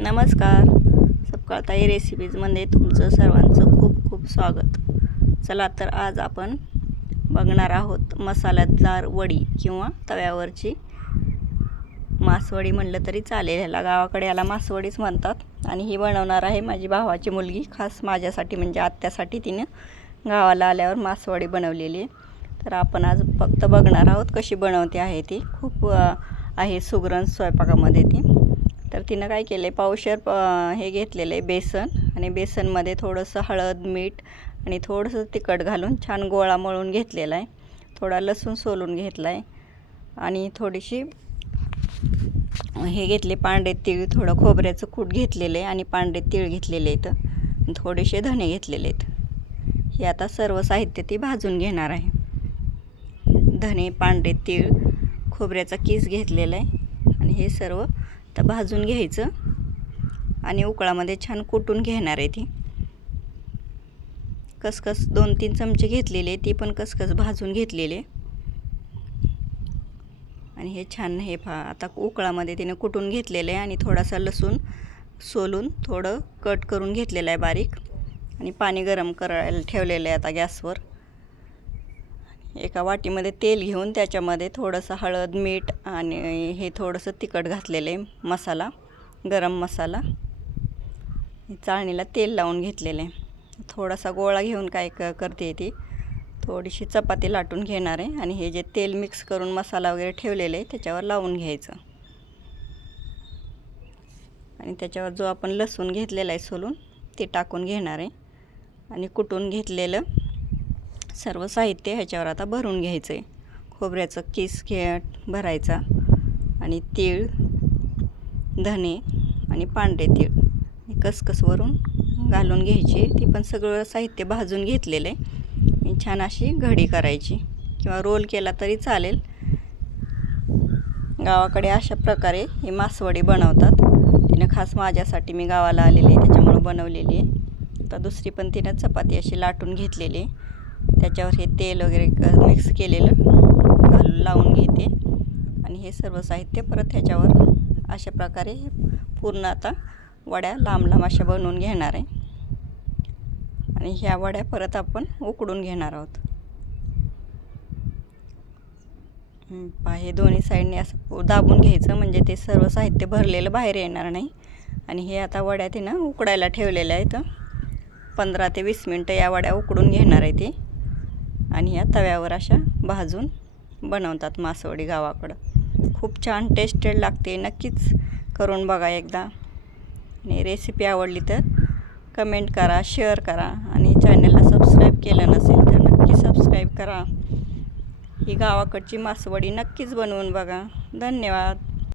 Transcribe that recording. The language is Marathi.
नमस्कार. सपकाळताई रेसिपीजमध्ये तुमचं सर्वांचं खूप खूप स्वागत. चला तर आज आपण बघणार आहोत मसाल्यादार वडी किंवा तव्यावरची मासवडी म्हणलं तरी चालेल. ह्याला गावाकडे याला मासवडीच म्हणतात आणि ही बनवणार आहे माझी भावाची मुलगी. खास माझ्यासाठी म्हणजे आत्यासाठी तिनं गावाला आल्यावर मासवडी बनवलेली आहे. तर आपण आज फक्त बघणार आहोत कशी बनवते आहे ती. खूप आहे सुगरण स्वयंपाकामध्ये ती. तर तिनं काय केलं आहे पावशर हे घेतलेलं आहे बेसन आणि बेसनमध्ये थोडंसं हळद मीठ आणि थोडंसं तिखट घालून छान गोळा मळून घेतलेला आहे थोडा लसूण सोलून घेतला आहे आणि थोडीशी हे घेतले पांढरे तीळ थोडं खोबऱ्याचं कूट घेतलेलं आहे आणि पांढरे तीळ घेतलेले आहेत आणि थोडेसे धणे घेतलेले आहेत. हे आता सर्व साहित्य ती भाजून घेणार आहे. धणे पांढरे तीळ खोबऱ्याचा किस घेतलेला आहे आणि हे सर्व आता भाजून घ्यायचं. आणि उकळामध्ये छान कुटून घेणार आहे ती. कसकस दोन तीन चमचे घेतलेले ती पण कसकस भाजून घेतलेले. आणि हे छान हे पहा आता उकळामध्ये तिने कुटून घेतलेलं आहे आणि थोडासा लसूण सोलून थोडं कट करून घेतलेलं आहे बारीक. आणि पाणी गरम करायला ठेवलेलं आहे आता गॅसवर. एका वाटीमध्ये तेल घेऊन त्याच्यामध्ये थोडंसं हळद मीठ आणि हे थोडंसं तिखट घातलेलं आहे मसाला गरम मसाला. चाळणीला तेल लावून घेतलेलं आहे. थोडासा गोळा घेऊन काय क करते ती. थोडीशी चपाती लाटून घेणार आहे आणि हे जे तेल मिक्स करून मसाला वगैरे ठेवलेलं आहे त्याच्यावर लावून घ्यायचं. आणि त्याच्यावर जो आपण लसूण घेतलेला आहे सोलून ते टाकून घेणार आहे. आणि कुटून घेतलेलं सर्व साहित्य ह्याच्यावर आता भरून घ्यायचं. आहे खोबऱ्याचं किस घ्या भरायचा आणि तीळ धने आणि पांढरे तीळ. हे कसकसवरून घालून घ्यायची. ती पण सगळं साहित्य भाजून घेतलेलं आहे. छान अशी घडी करायची. किंवा रोल केला तरी चालेल. गावाकडे अशा प्रकारे ही मासवडी बनवतात. तिनं खास माझ्यासाठी मी गावाला आलेली आहे. त्याच्यामुळं बनवलेली आहे. आता दुसरी पण तिनं चपाती अशी लाटून घेतलेली आहे. त्याच्यावर हे तेल वगैरे क मिक्स केलेलं घालून लावून घेते. आणि हे सर्व साहित्य परत ह्याच्यावर अशा प्रकारे पूर्ण आता वड्या लांब लांब अशा बनवून घेणार आहे. आणि ह्या वड्या परत आपण उकडून घेणार आहोत. हं, हे दोन्ही साईडने असं दाबून घ्यायचं म्हणजे ते सर्व साहित्य भरलेलं बाहेर येणार नाही. आणि हे आता वड्या ते ना उकडायला ठेवलेल्या आहेत. पंधरा ते वीस मिनटं या वड्या उकडून घेणार आहे ते. आणि या तव्यावर अशा भाजून बनवतात मासवडी गावाकडं. खूप छान टेस्टेड लागते. नक्कीच करून बघा एकदा. आणि रेसिपी आवडली तर कमेंट करा शेअर करा आणि चॅनलला सबस्क्राईब केलं नसेल तर नक्की सबस्क्राईब करा. ही गावाकडची मासवडी नक्कीच बनवून बघा. धन्यवाद.